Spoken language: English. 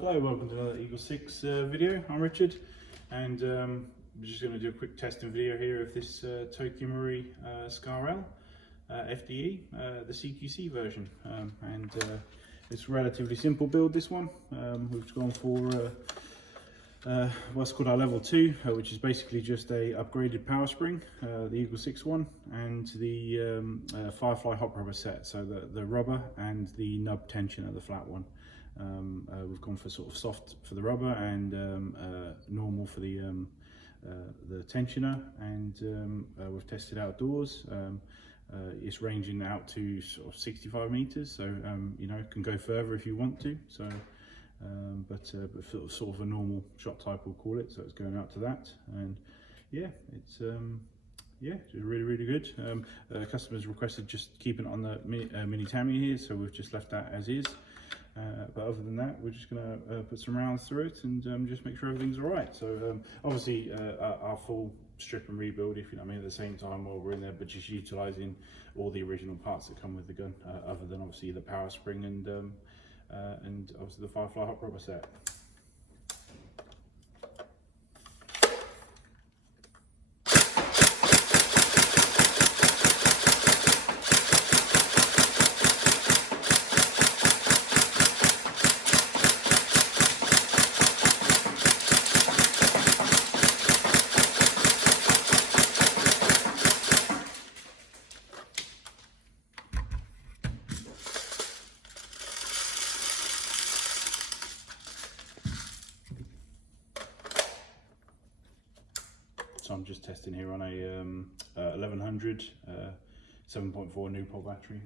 Hello, welcome to another Eagle 6 video. I'm Richard, and I'm just going to do a quick testing video here of this Tokyo Marui SCAR-L FDE, the CQC version, and it's a relatively simple build, this one. We've gone for what's called our level 2, which is basically just a upgraded power spring, the Eagle 6 one, and the Firefly hop rubber set, so the rubber and the nub tensioner, the flat one. We've gone for sort of soft for the rubber and normal for the tensioner, and we've tested outdoors. It's ranging out to sort of 65 meters, so you know, it can go further if you want to. So, but sort of a normal shot type, we'll call it. So it's going out to that, and yeah, it's really good. Customers requested just keeping it on the mini Tammy here, so we've just left that as is. But other than that, we're just going to put some rounds through it and just make sure everything's all right. So obviously our full strip and rebuild, if you know what I mean, at the same time while we're in there, but just utilising all the original parts that come with the gun, other than obviously the power spring and obviously the Firefly hop rubber set. So I'm just testing here on a 1100 7.4 Lipo battery.